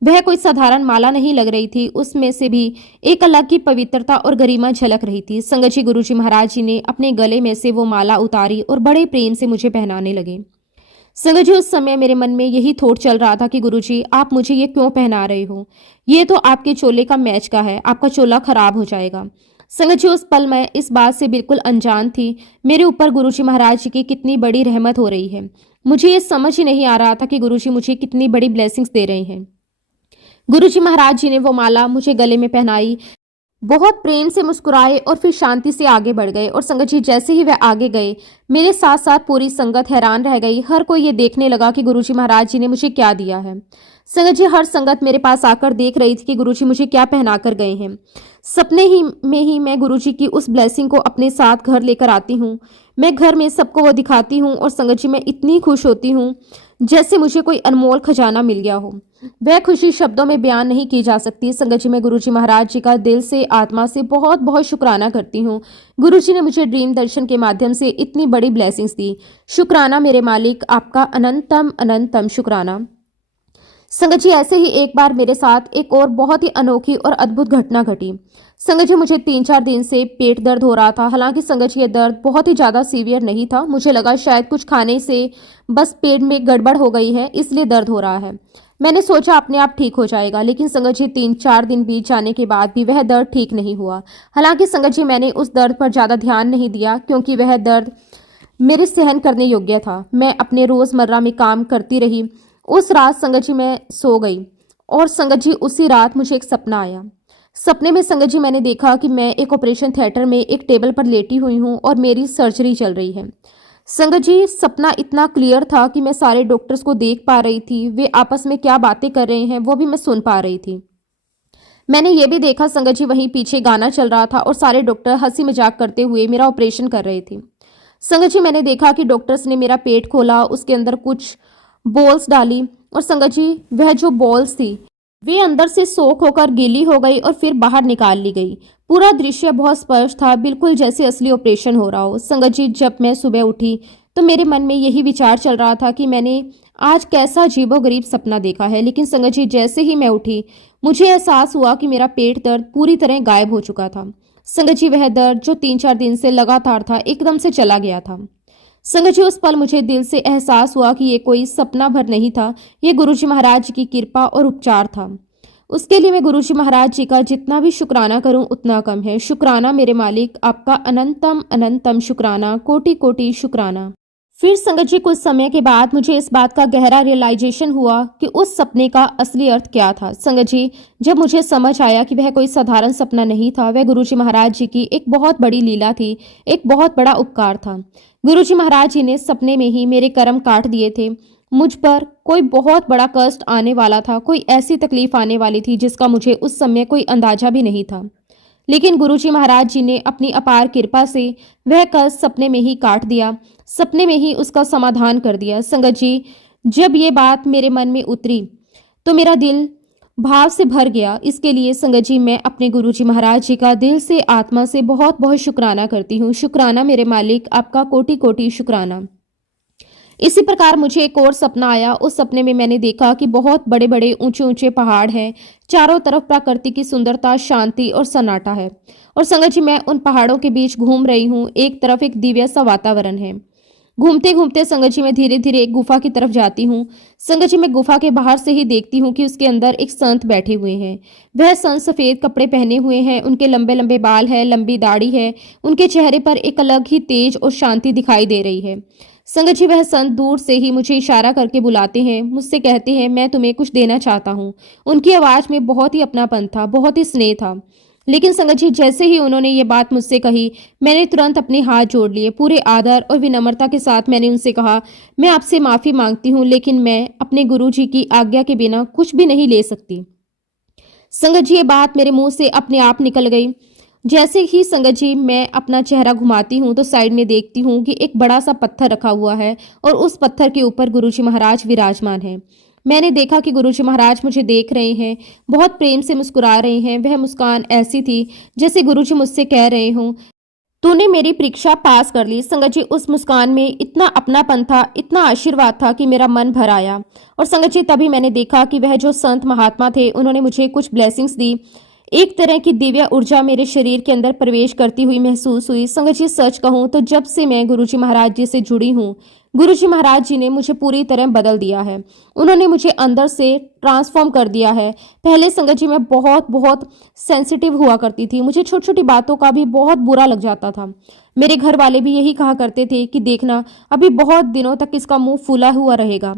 वह कोई साधारण माला नहीं लग रही थी, उसमें से भी एक अलग की पवित्रता और गरिमा झलक रही थी। संगत जी, गुरुजी महाराज जी ने अपने गले में से वो माला उतारी और बड़े प्रेम से मुझे पहनाने लगे। संगत जी, उस समय मेरे मन में यही थॉट चल रहा था कि गुरुजी आप मुझे ये क्यों पहना रहे हो? ये तो आपके चोले का मैच का है, आपका चोला खराब हो जाएगा। संगत जी, उस पल मैं इस बात से बिल्कुल अनजान थी मेरे ऊपर गुरुजी महाराज जी की कितनी बड़ी रहमत हो रही है। मुझे ये समझ ही नहीं आ रहा था कि गुरुजी मुझे कितनी बड़ी ब्लेसिंग्स दे रहे हैं। गुरुजी महाराज जी ने वो माला मुझे गले में पहनाई, बहुत प्रेम से मुस्कुराए और फिर शांति से आगे बढ़ गए। और संगत जी, जैसे ही वह आगे गए, मेरे साथ साथ पूरी संगत हैरान रह गई। हर कोई ये देखने लगा कि गुरुजी महाराज जी ने मुझे क्या दिया है। संगत जी, हर संगत मेरे पास आकर देख रही थी कि गुरुजी मुझे क्या पहना कर गए हैं। सपने ही में ही मैं गुरुजी की उस ब्लेसिंग को अपने साथ घर लेकर आती हूँ। मैं घर में सबको वो दिखाती हूँ और संगत जी, मैं इतनी खुश होती हूँ जैसे मुझे कोई अनमोल खजाना मिल गया हो। वह खुशी शब्दों में बयान नहीं की जा सकती। संगत जी, मैं गुरुजी महाराज जी का दिल से आत्मा से बहुत बहुत शुक्राना करती हूँ। गुरुजी ने मुझे ड्रीम दर्शन के माध्यम से इतनी बड़ी ब्लेसिंग्स दी। शुक्राना मेरे मालिक, आपका अनंतम अनंतम शुक्राना। संगत जी, ऐसे ही एक बार मेरे साथ एक और बहुत ही अनोखी और अद्भुत घटना घटी। संगत जी, मुझे 3-4 दिन से पेट दर्द हो रहा था। हालांकि संगत जी, ये दर्द बहुत ही ज़्यादा सीवियर नहीं था। मुझे लगा शायद कुछ खाने से बस पेट में गड़बड़ हो गई है, इसलिए दर्द हो रहा है। मैंने सोचा अपने आप ठीक हो जाएगा, लेकिन संगत जी, 3-4 दिन बीत जाने के बाद भी वह दर्द ठीक नहीं हुआ। हालांकि संगत जी, मैंने उस दर्द पर ज़्यादा ध्यान नहीं दिया क्योंकि वह दर्द मेरे सहन करने योग्य था। मैं अपने रोज़मर्रा में काम करती रही। उस रात संगत जी, मैं सो गई और संगत जी, उसी रात मुझे एक सपना आया। सपने में संगत जी, मैंने देखा कि मैं एक ऑपरेशन थिएटर में एक टेबल पर लेटी हुई हूँ और मेरी सर्जरी चल रही है। संगत जी, सपना इतना क्लियर था कि मैं सारे डॉक्टर्स को देख पा रही थी। वे आपस में क्या बातें कर रहे हैं वो भी मैं सुन पा रही थी। मैंने ये भी देखा संगत जी, वहीं पीछे गाना चल रहा था और सारे डॉक्टर हंसी मजाक करते हुए मेरा ऑपरेशन कर रहे थे। संगत जी, मैंने देखा कि डॉक्टर्स ने मेरा पेट खोला, उसके अंदर कुछ बॉल्स डाली और संगत जी, वह जो बॉल्स थी वे अंदर से सोख होकर गीली हो गई और फिर बाहर निकाल ली गई। पूरा दृश्य बहुत स्पष्ट था, बिल्कुल जैसे असली ऑपरेशन हो रहा हो। संगत जी, जब मैं सुबह उठी तो मेरे मन में यही विचार चल रहा था कि मैंने आज कैसा अजीबोगरीब सपना देखा है। लेकिन संगत जी, जैसे ही मैं उठी मुझे एहसास हुआ कि मेरा पेट दर्द पूरी तरह गायब हो चुका था। संगत जी, वह दर्द जो 3-4 दिन से लगातार था एकदम से चला गया था। संगत जी, उस पल मुझे दिल से एहसास हुआ कि ये कोई सपना भर नहीं था, ये गुरुजी महाराज की कृपा और उपचार था। उसके लिए मैं गुरुजी महाराज जी का जितना भी शुक्राना करूं उतना कम है। शुक्राना मेरे मालिक, आपका अनंतम अनंतम शुक्राना, कोटि कोटि शुक्राना। फिर संगत जी, कुछ समय के बाद मुझे इस बात का गहरा रियलाइजेशन हुआ कि उस सपने का असली अर्थ क्या था। संगत जी, जब मुझे समझ आया कि वह कोई साधारण सपना नहीं था, वह गुरुजी महाराज जी की एक बहुत बड़ी लीला थी, एक बहुत बड़ा उपकार था। गुरुजी महाराज जी ने सपने में ही मेरे कर्म काट दिए थे। मुझ पर कोई बहुत बड़ा कष्ट आने वाला था, कोई ऐसी तकलीफ आने वाली थी जिसका मुझे उस समय कोई अंदाजा भी नहीं था। लेकिन गुरुजी महाराज जी ने अपनी अपार कृपा से वह कष्ट सपने में ही काट दिया, सपने में ही उसका समाधान कर दिया। संगत जी, जब ये बात मेरे मन में उतरी तो मेरा दिल भाव से भर गया। इसके लिए संगत जी, मैं अपने गुरुजी महाराज जी का दिल से आत्मा से बहुत बहुत शुक्राना करती हूँ। शुक्राना मेरे मालिक, आपका कोटि कोटि शुक्राना। इसी प्रकार मुझे एक और सपना आया। उस सपने में मैंने देखा कि बहुत बड़े बड़े ऊंचे ऊंचे पहाड़ हैं, चारों तरफ प्रकृति की सुंदरता, शांति और सन्नाटा है। और संगत जी, मैं उन पहाड़ों के बीच घूम रही हूँ। एक तरफ एक दिव्य सा वातावरण है। घूमते घूमते संगत जी, मैं धीरे धीरे एक गुफा की तरफ जाती हूँ। संगत जी, मैं गुफा के बाहर से ही देखती हूँ कि उसके अंदर एक संत बैठे हुए हैं। वह संत सफेद कपड़े पहने हुए हैं, उनके लंबे लंबे बाल है, लंबी दाढ़ी है, उनके चेहरे पर एक अलग ही तेज और शांति दिखाई दे रही है। संगत जी, वह संत दूर से ही मुझे इशारा करके बुलाते हैं, मुझसे कहते हैं मैं तुम्हें कुछ देना चाहता हूँ। उनकी आवाज में बहुत ही अपनापन था, बहुत ही स्नेह था। लेकिन संगत जी जैसे ही उन्होंने ये बात मुझसे कही, मैंने तुरंत अपने हाथ जोड़ लिए। पूरे आदर और विनम्रता के साथ मैंने उनसे कहा, मैं आपसे माफ़ी मांगती हूँ, लेकिन मैं अपने गुरुजी की आज्ञा के बिना कुछ भी नहीं ले सकती। संगत जी ये बात मेरे मुंह से अपने आप निकल गई। जैसे ही संगत जी मैं अपना चेहरा घुमाती हूँ तो साइड में देखती हूँ कि एक बड़ा सा पत्थर रखा हुआ है और उस पत्थर के ऊपर गुरुजी महाराज विराजमान हैं। मैंने देखा कि गुरुजी महाराज मुझे देख रहे हैं, बहुत प्रेम से मुस्कुरा रहे हैं। वह मुस्कान ऐसी थी जैसे गुरुजी मुझसे कह रहे हों, तूने मेरी परीक्षा पास कर ली। संगत जी उस मुस्कान में इतना अपनापन था, इतना आशीर्वाद था कि मेरा मन भर आया। और संगत जी तभी मैंने देखा कि वह जो संत महात्मा थे उन्होंने मुझे कुछ ब्लेसिंग्स दी। एक तरह की दिव्य ऊर्जा मेरे शरीर के अंदर प्रवेश करती हुई महसूस हुई। संगत जी सच कहूँ तो जब से मैं गुरुजी महाराज जी से जुड़ी हूँ, गुरुजी महाराज जी ने मुझे पूरी तरह बदल दिया है। उन्होंने मुझे अंदर से ट्रांसफॉर्म कर दिया है। पहले संगत जी मैं बहुत बहुत सेंसिटिव हुआ करती थी, मुझे छोटी छोटी बातों का भी बहुत बुरा लग जाता था। मेरे घर वाले भी यही कहा करते थे कि देखना अभी बहुत दिनों तक इसका मुंह फूला हुआ रहेगा।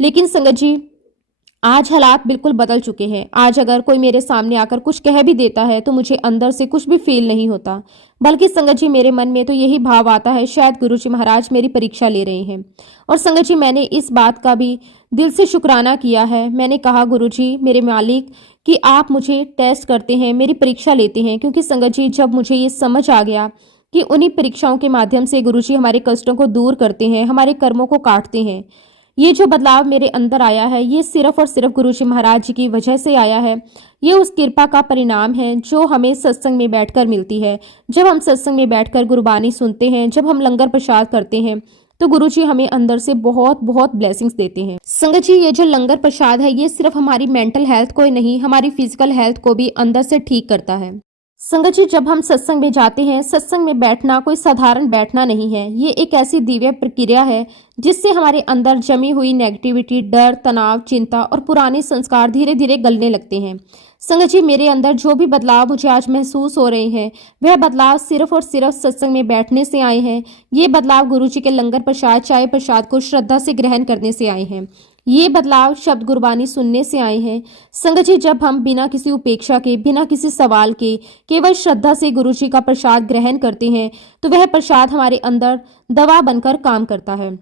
लेकिन संगत जी आज हालात बिल्कुल बदल चुके हैं। आज अगर कोई मेरे सामने आकर कुछ कह भी देता है तो मुझे अंदर से कुछ भी फील नहीं होता, बल्कि संगत जी मेरे मन में तो यही भाव आता है शायद गुरुजी महाराज मेरी परीक्षा ले रहे हैं। और संगत जी मैंने इस बात का भी दिल से शुक्राना किया है। मैंने कहा गुरुजी मेरे मालिक कि आप मुझे टेस्ट करते हैं, मेरी परीक्षा लेते हैं, क्योंकि संगत जी जब मुझे ये समझ आ गया कि उन्हीं परीक्षाओं के माध्यम से गुरुजी हमारे कष्टों को दूर करते हैं, हमारे कर्मों को काटते हैं, ये जो बदलाव मेरे अंदर आया है ये सिर्फ और सिर्फ गुरुजी महाराज जी की वजह से आया है। ये उस कृपा का परिणाम है जो हमें सत्संग में बैठकर मिलती है। जब हम सत्संग में बैठकर गुरबानी सुनते हैं, जब हम लंगर प्रसाद करते हैं, तो गुरुजी हमें अंदर से बहुत बहुत ब्लेसिंग्स देते हैं। संगत जी ये जो लंगर प्रसाद है ये सिर्फ हमारी मेंटल हेल्थ को ही नहीं, हमारी फिजिकल हेल्थ को भी अंदर से ठीक करता है। संगत जी जब हम सत्संग में जाते हैं, सत्संग में बैठना कोई साधारण बैठना नहीं है। ये एक ऐसी दिव्य प्रक्रिया है जिससे हमारे अंदर जमी हुई नेगेटिविटी, डर, तनाव, चिंता और पुराने संस्कार धीरे धीरे गलने लगते हैं। संगत जी मेरे अंदर जो भी बदलाव मुझे आज महसूस हो रहे हैं वह बदलाव सिर्फ और सिर्फ सत्संग में बैठने से आए हैं। ये बदलाव गुरुजी के लंगर प्रसाद, चाय प्रसाद को श्रद्धा से ग्रहण करने से आए हैं। ये बदलाव शब्द गुरबानी सुनने से आए हैं। संगत जी जब हम बिना किसी उपेक्षा के, बिना किसी सवाल के, केवल श्रद्धा से गुरुजी का प्रसाद ग्रहण करते हैं तो वह प्रसाद हमारे अंदर दवा बनकर काम करता है।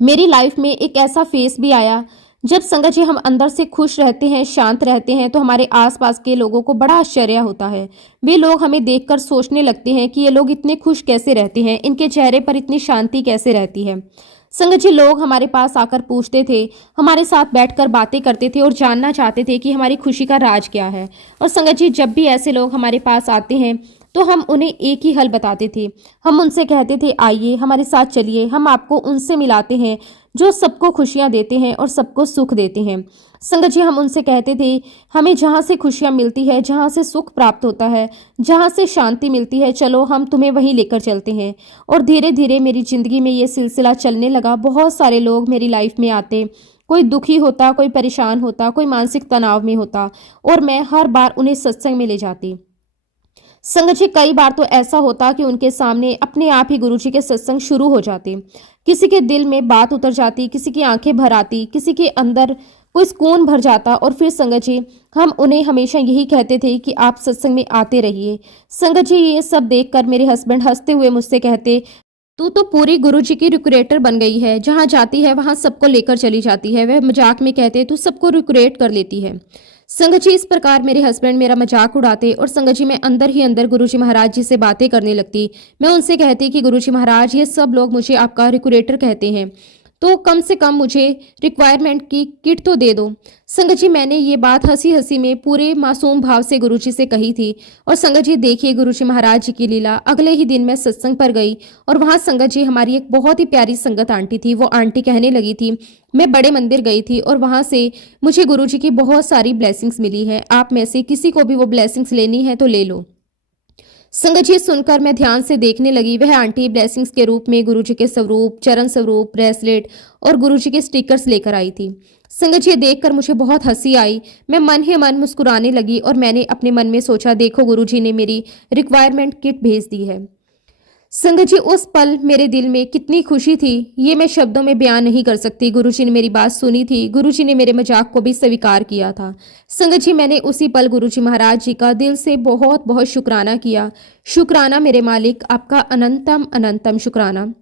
मेरी लाइफ में एक ऐसा फेस भी आया जब संगत जी हम अंदर से खुश रहते हैं, शांत रहते हैं, तो हमारे आसपास के लोगों को बड़ा आश्चर्य होता है। वे लोग हमें देखकर सोचने लगते हैं कि ये लोग इतने खुश कैसे रहते हैं, इनके चेहरे पर इतनी शांति कैसे रहती है। संगत जी लोग हमारे पास आकर पूछते थे, हमारे साथ बैठकर बातें करते थे और जानना चाहते थे कि हमारी खुशी का राज क्या है। और संगत जी जब भी ऐसे लोग हमारे पास आते हैं तो हम उन्हें एक ही हल बताते थे। हम उनसे कहते थे आइए हमारे साथ चलिए, हम आपको उनसे मिलाते हैं जो सबको खुशियां देते हैं और सबको सुख देते हैं। संगत जी हम उनसे कहते थे हमें जहाँ से खुशियां मिलती है, जहाँ से सुख प्राप्त होता है, जहाँ से शांति मिलती है, चलो हम तुम्हें वहीं लेकर चलते हैं। और धीरे धीरे मेरी ज़िंदगी में ये सिलसिला चलने लगा। बहुत सारे लोग मेरी लाइफ में आते, कोई दुखी होता, कोई परेशान होता, कोई मानसिक तनाव में होता, और मैं हर बार उन्हें सत्संग में ले जाती। संगत जी कई बार तो ऐसा होता कि उनके सामने अपने आप ही गुरुजी के सत्संग शुरू हो जाते। किसी के दिल में बात उतर जाती, किसी की आंखें भर आती, किसी के अंदर कोई सुकून भर जाता। और फिर संगत जी हम उन्हें हमेशा यही कहते थे कि आप सत्संग में आते रहिए। संगत जी ये सब देखकर मेरे हस्बैंड हंसते हुए मुझसे कहते, तू तो पूरी गुरुजी की रिक्रूटर बन गई है, जहाँ जाती है वहाँ सबको लेकर चली जाती है। वह मजाक में कहते, तू सबको रिक्रूट कर लेती है। संगत जी इस प्रकार मेरे हस्बैंड मेरा मजाक उड़ाते और संगत जी मैं अंदर ही अंदर गुरुजी महाराज जी से बातें करने लगती। मैं उनसे कहती कि गुरुजी महाराज ये सब लोग मुझे आपका रिक्रूटर कहते हैं, तो कम से कम मुझे रिक्वायरमेंट की किट तो दे दो। संगत जी मैंने ये बात हंसी हंसी में पूरे मासूम भाव से गुरुजी से कही थी। और संगत जी देखिए गुरुजी महाराज जी की लीला, अगले ही दिन मैं सत्संग पर गई और वहाँ संगत जी हमारी एक बहुत ही प्यारी संगत आंटी थी। वो आंटी कहने लगी थी, मैं बड़े मंदिर गई थी और वहाँ से मुझे गुरुजी की बहुत सारी ब्लेसिंग्स मिली है, आप में से किसी को भी वो ब्लेसिंग्स लेनी है तो ले लो। संगत जी सुनकर मैं ध्यान से देखने लगी। वह आंटी ब्लेसिंग्स के रूप में गुरुजी के स्वरूप, चरण स्वरूप, ब्रेसलेट और गुरुजी के स्टिकर्स लेकर आई थी। संगत जी देखकर मुझे बहुत हंसी आई। मैं मन ही मन मुस्कुराने लगी और मैंने अपने मन में सोचा, देखो गुरुजी ने मेरी रिक्वायरमेंट किट भेज दी है। संगत जी, उस पल मेरे दिल में कितनी खुशी थी, ये मैं शब्दों में बयान नहीं कर सकती। गुरुजी ने मेरी बात सुनी थी, गुरुजी ने मेरे मजाक को भी स्वीकार किया था। संगत जी, मैंने उसी पल गुरुजी महाराज जी का दिल से बहुत बहुत शुक्राना किया। शुक्राना मेरे मालिक, आपका अनंतम अनंतम शुक्राना।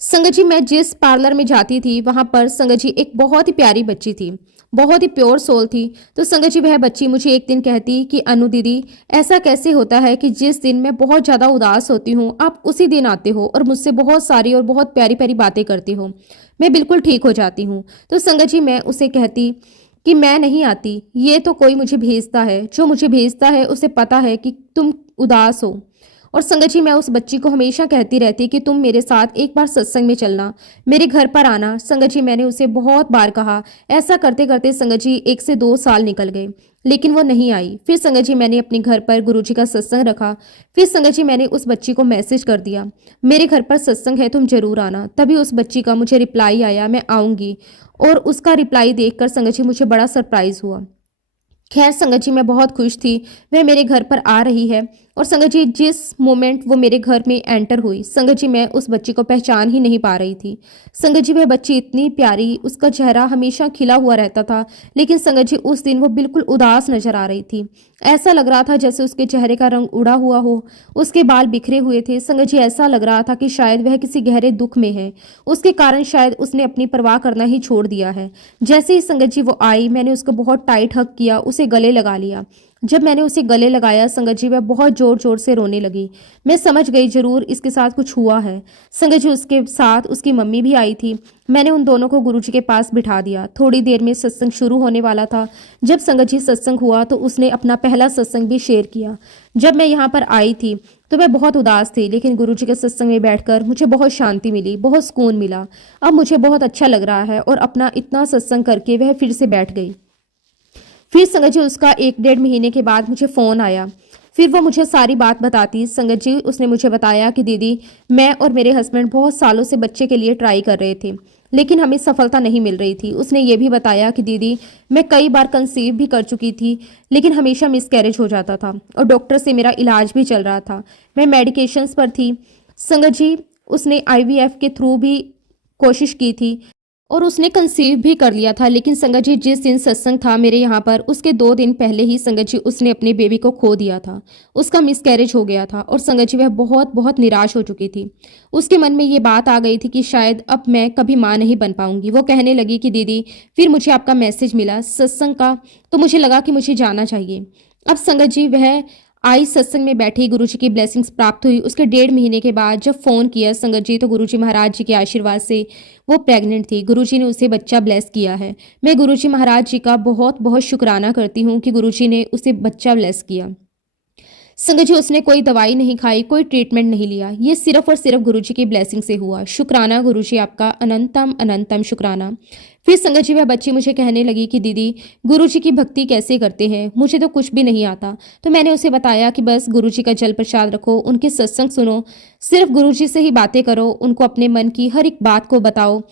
संगत जी, मैं जिस पार्लर में जाती थी वहां पर संगत जी एक बहुत ही प्यारी बच्ची थी, बहुत ही प्योर सोल थी। तो संगत जी, वह बच्ची मुझे एक दिन कहती कि अनु दीदी, ऐसा कैसे होता है कि जिस दिन मैं बहुत ज़्यादा उदास होती हूँ आप उसी दिन आते हो और मुझसे बहुत सारी और बहुत प्यारी प्यारी बातें करती हो, मैं बिल्कुल ठीक हो जाती हूँ। तो संगत जी, मैं उसे कहती कि मैं नहीं आती, ये तो कोई मुझे भेजता है, जो मुझे भेजता है उसे पता है कि तुम उदास हो। और संगत जी, मैं उस बच्ची को हमेशा कहती रहती कि तुम मेरे साथ एक बार सत्संग में चलना, मेरे घर पर आना। संगत जी, मैंने उसे बहुत बार कहा। ऐसा करते करते संगत जी 1 से 2 साल निकल गए, लेकिन वो नहीं आई। फिर संगत जी, मैंने अपने घर पर गुरुजी का सत्संग रखा। फिर संगत जी, मैंने उस बच्ची को मैसेज कर दिया, मेरे घर पर सत्संग है, तुम जरूर आना। तभी उस बच्ची का मुझे रिप्लाई आया, मैं आऊंगी। और उसका रिप्लाई देखकर संगत जी मुझे बड़ा सरप्राइज हुआ। खैर संगत जी, मैं बहुत खुश थी, वह मेरे घर पर आ रही है। और संगत जी, जिस मोमेंट वो मेरे घर में एंटर हुई, संगत जी मैं उस बच्ची को पहचान ही नहीं पा रही थी। संगत जी, वह बच्ची इतनी प्यारी, उसका चेहरा हमेशा खिला हुआ रहता था, लेकिन संगत जी उस दिन वो बिल्कुल उदास नजर आ रही थी। ऐसा लग रहा था जैसे उसके चेहरे का रंग उड़ा हुआ हो, उसके बाल बिखरे हुए थे। संगत जी, ऐसा लग रहा था कि शायद वह किसी गहरे दुख में है, उसके कारण शायद उसने अपनी परवाह करना ही छोड़ दिया है। जैसे ही संगत जी वो आई, मैंने उसको बहुत टाइट हग किया, उसे गले लगा लिया। जब मैंने उसे गले लगाया संगत जी, वह बहुत जोर जोर से रोने लगी। मैं समझ गई जरूर इसके साथ कुछ हुआ है। संगत जी, उसके साथ उसकी मम्मी भी आई थी। मैंने उन दोनों को गुरुजी के पास बिठा दिया। थोड़ी देर में सत्संग शुरू होने वाला था। जब संगत जी सत्संग हुआ तो उसने अपना पहला सत्संग भी शेयर किया। जब मैं यहाँ पर आई थी तो मैं बहुत उदास थी, लेकिन गुरुजी के सत्संग में बैठकर मुझे बहुत शांति मिली, बहुत सुकून मिला। अब मुझे बहुत अच्छा लग रहा है। और अपना इतना सत्संग करके वह फिर से बैठ गई। फिर संगत जी, उसका 1 डेढ़ महीने के बाद मुझे फ़ोन आया। फिर वो मुझे सारी बात बताती। संगत जी, उसने मुझे बताया कि दीदी, मैं और मेरे हस्बैंड बहुत सालों से बच्चे के लिए ट्राई कर रहे थे, लेकिन हमें सफलता नहीं मिल रही थी। उसने ये भी बताया कि दीदी, मैं कई बार कंसीव भी कर चुकी थी, लेकिन हमेशा मिसकैरेज हो जाता था और डॉक्टर से मेरा इलाज भी चल रहा था, मैं मेडिकेशंस पर थी। संगत जी, उसने IVF के थ्रू भी कोशिश की थी और उसने कंसीव भी कर लिया था। लेकिन संगत जी, जिस दिन सत्संग था मेरे यहाँ पर, उसके 2 दिन पहले ही संगत जी उसने अपने बेबी को खो दिया था। उसका मिसकैरेज हो गया था और संगत जी वह बहुत बहुत निराश हो चुकी थी। उसके मन में ये बात आ गई थी कि शायद अब मैं कभी माँ नहीं बन पाऊंगी। वो कहने लगी कि दीदी, फिर मुझे आपका मैसेज मिला सत्संग का, तो मुझे लगा कि मुझे जाना चाहिए। अब संगत जी, वह आई, सत्संग में बैठी, गुरुजी की ब्लेसिंग्स प्राप्त हुई। उसके 1.5 महीने के बाद जब फ़ोन किया संगत जी, तो गुरुजी महाराज जी के आशीर्वाद से वो प्रेग्नेंट थी। गुरुजी ने उसे बच्चा ब्लेस किया है। मैं गुरुजी महाराज जी का बहुत बहुत शुक्राना करती हूँ कि गुरुजी ने उसे बच्चा ब्लेस किया। संगत जी, उसने कोई दवाई नहीं खाई, कोई ट्रीटमेंट नहीं लिया, ये सिर्फ और सिर्फ गुरुजी की ब्लेसिंग से हुआ। शुक्राना गुरुजी, आपका अनंतम अनंतम शुक्राना। फिर संगत जी, वह बच्ची मुझे कहने लगी कि दीदी, गुरुजी की भक्ति कैसे करते हैं, मुझे तो कुछ भी नहीं आता। तो मैंने उसे बताया कि बस गुरुजी का जल प्रसाद रखो, उनके सत्संग सुनो, सिर्फ गुरुजी से ही बातें करो, उनको अपने मन की हर एक बात को बताओ।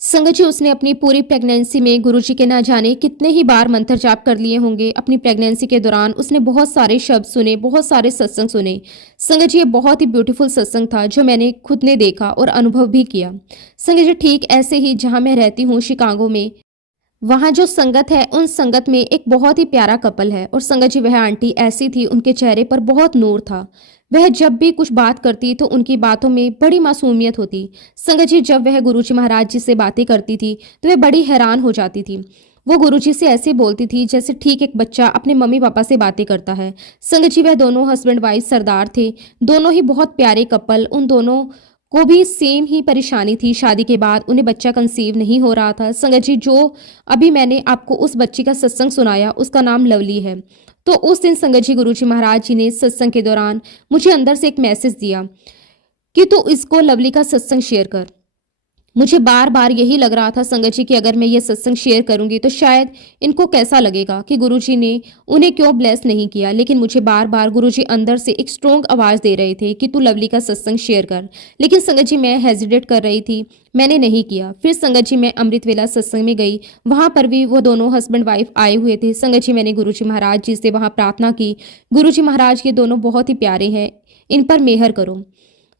संगत जी, उसने अपनी पूरी प्रेगनेंसी में गुरुजी के ना जाने कितने ही बार मंत्र जाप कर लिए होंगे। अपनी प्रेगनेंसी के दौरान उसने बहुत सारे शब्द सुने, बहुत सारे सत्संग सुने। संगत जी, ये बहुत ही ब्यूटीफुल सत्संग था जो मैंने खुद ने देखा और अनुभव भी किया। संगत जी, ठीक ऐसे ही जहाँ मैं रहती हूँ शिकागो में, वहाँ जो संगत है, उन संगत में एक बहुत ही प्यारा कपल है। और संगत जी, वह आंटी ऐसी थी, उनके चेहरे पर बहुत नूर था। वह जब भी कुछ बात करती तो उनकी बातों में बड़ी मासूमियत होती। संगत जी, जब वह गुरुजी महाराज जी से बातें करती थी तो वह बड़ी हैरान हो जाती थी। वो गुरुजी से ऐसे बोलती थी जैसे ठीक एक बच्चा अपने मम्मी पापा से बातें करता है। संगत जी, वह दोनों हस्बैंड वाइफ सरदार थे, दोनों ही बहुत प्यारे कपल। उन दोनों को भी सेम ही परेशानी थी, शादी के बाद उन्हें बच्चा कंसीव नहीं हो रहा था। संगत जी, जो अभी मैंने आपको उस बच्ची का सत्संग सुनाया, उसका नाम लवली है। तो उस दिन संगत जी, गुरुजी महाराज जी ने सत्संग के दौरान मुझे अंदर से एक मैसेज दिया कि तू इसको लवली का सत्संग शेयर कर। मुझे बार बार यही लग रहा था संगत जी कि अगर मैं ये सत्संग शेयर करूंगी तो शायद इनको कैसा लगेगा कि गुरुजी ने उन्हें क्यों ब्लेस नहीं किया। लेकिन मुझे बार बार गुरुजी अंदर से एक स्ट्रोंग आवाज़ दे रहे थे कि तू लवली का सत्संग शेयर कर। लेकिन संगत जी, मैं हेजिटेट कर रही थी, मैंने नहीं किया। फिर संगत जी, मैं अमृत वेला सत्संग में गई, वहाँ पर भी वो दोनों हस्बैंड वाइफ आए हुए थे। संगत जी, मैंने गुरुजी महाराज जी से वहाँ प्रार्थना की, गुरुजी महाराज ये दोनों बहुत ही प्यारे हैं, इन पर मेहर करो।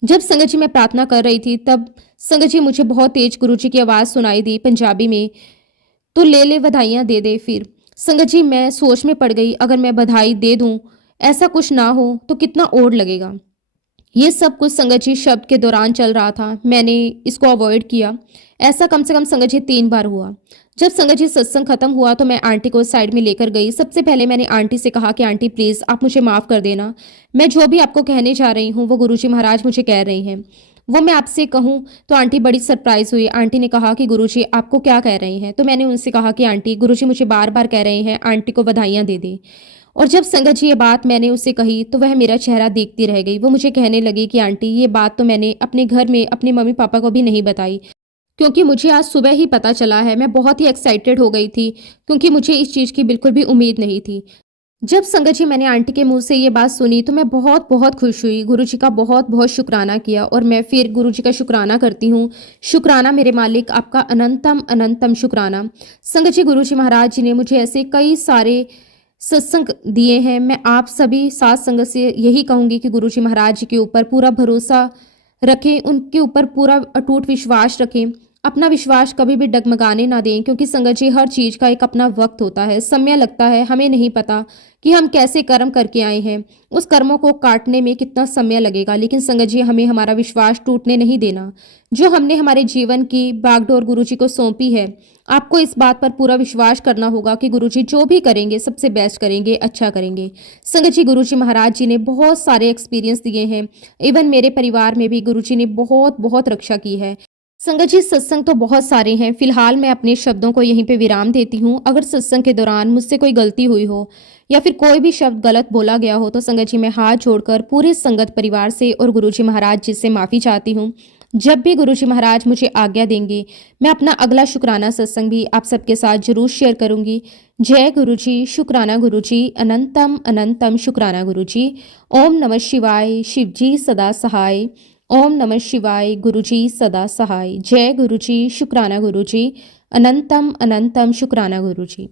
जब संगत जी मैं प्रार्थना कर रही थी तब संगत जी मुझे बहुत तेज गुरु जी की आवाज़ सुनाई दी पंजाबी में, तो ले ले बधाइयाँ दे दे फिर। संगत जी मैं सोच में पड़ गई, अगर मैं बधाई दे दूँ, ऐसा कुछ ना हो तो कितना ओड लगेगा। ये सब कुछ संगत जी शब्द के दौरान चल रहा था। मैंने इसको अवॉइड किया। ऐसा कम से कम संगत जी 3 बार हुआ। जब संगत जी सत्संग खत्म हुआ तो मैं आंटी को साइड में लेकर गई। सबसे पहले मैंने आंटी से कहा कि आंटी प्लीज़ आप मुझे माफ़ कर देना। मैं जो भी आपको कहने जा रही हूँ वो गुरुजी महाराज मुझे कह रहे हैं। वो मैं आपसे कहूँ तो आंटी बड़ी सरप्राइज़ हुई। आंटी ने कहा कि गुरुजी आपको क्या कह रहे हैं? तो मैंने उनसे कहा कि आंटी गुरुजी मुझे बार-बार कह रहे हैं आंटी को बधाइयाँ दे दें। और जब संगत जी ये बात मैंने उससे कही तो वह मेरा चेहरा देखती रह गई। वो मुझे कहने लगी कि आंटी ये बात तो मैंने अपने घर में अपने मम्मी पापा को भी नहीं बताई, क्योंकि मुझे आज सुबह ही पता चला है। मैं बहुत ही एक्साइटेड हो गई थी क्योंकि मुझे इस चीज़ की बिल्कुल भी उम्मीद नहीं थी। जब संगत जी मैंने आंटी के मुंह से ये बात सुनी तो मैं बहुत बहुत खुश हुई। गुरु जी का बहुत बहुत शुक्राना किया और मैं फिर गुरु जी का शुक्राना करती हूँ। शुक्राना मेरे मालिक, आपका अनंतम अनंतम शुक्राना। संगत जी गुरु जी महाराज जी ने मुझे ऐसे कई सारे सत्संग दिए हैं। मैं आप सभी साथ संगत से यही कहूँगी कि गुरु जी महाराज जी के ऊपर पूरा भरोसा रखें, उनके ऊपर पूरा अटूट विश्वास रखें। अपना विश्वास कभी भी डगमगाने ना दें, क्योंकि संगत जी हर चीज़ का एक अपना वक्त होता है, समय लगता है। हमें नहीं पता कि हम कैसे कर्म करके आए हैं, उस कर्मों को काटने में कितना समय लगेगा, लेकिन संगत जी हमें हमारा विश्वास टूटने नहीं देना। जो हमने हमारे जीवन की बागडोर गुरु जी को सौंपी है, आपको इस बात पर पूरा विश्वास करना होगा कि गुरु जी जो भी करेंगे सबसे बेस्ट करेंगे, अच्छा करेंगे। संगत जी गुरु जी महाराज जी ने बहुत सारे एक्सपीरियंस दिए हैं। इवन मेरे परिवार में भी गुरु जी ने बहुत बहुत रक्षा की है। संगत जी सत्संग तो बहुत सारे हैं। फिलहाल मैं अपने शब्दों को यहीं पे विराम देती हूँ। अगर सत्संग के दौरान मुझसे कोई गलती हुई हो या फिर कोई भी शब्द गलत बोला गया हो तो संगत जी मैं हाथ जोड़कर पूरे संगत परिवार से और गुरुजी महाराज जी से माफ़ी चाहती हूँ। जब भी गुरुजी महाराज मुझे आज्ञा देंगे मैं अपना अगला शुक्राना सत्संग भी आप सबके साथ जरूर शेयर करूँगी। जय गुरु जी, शुक्राना गुरु जी, अनंतम अनंतम शुक्राना गुरु जी। ओम नमः शिवाय, शिव जी सदा सहाय। ओम नमः शिवाय, गुरुजी सदा सहाय। जय गुरुजी, शुक्राना गुरुजी, अनंतम अनंतम शुक्राना गुरुजी।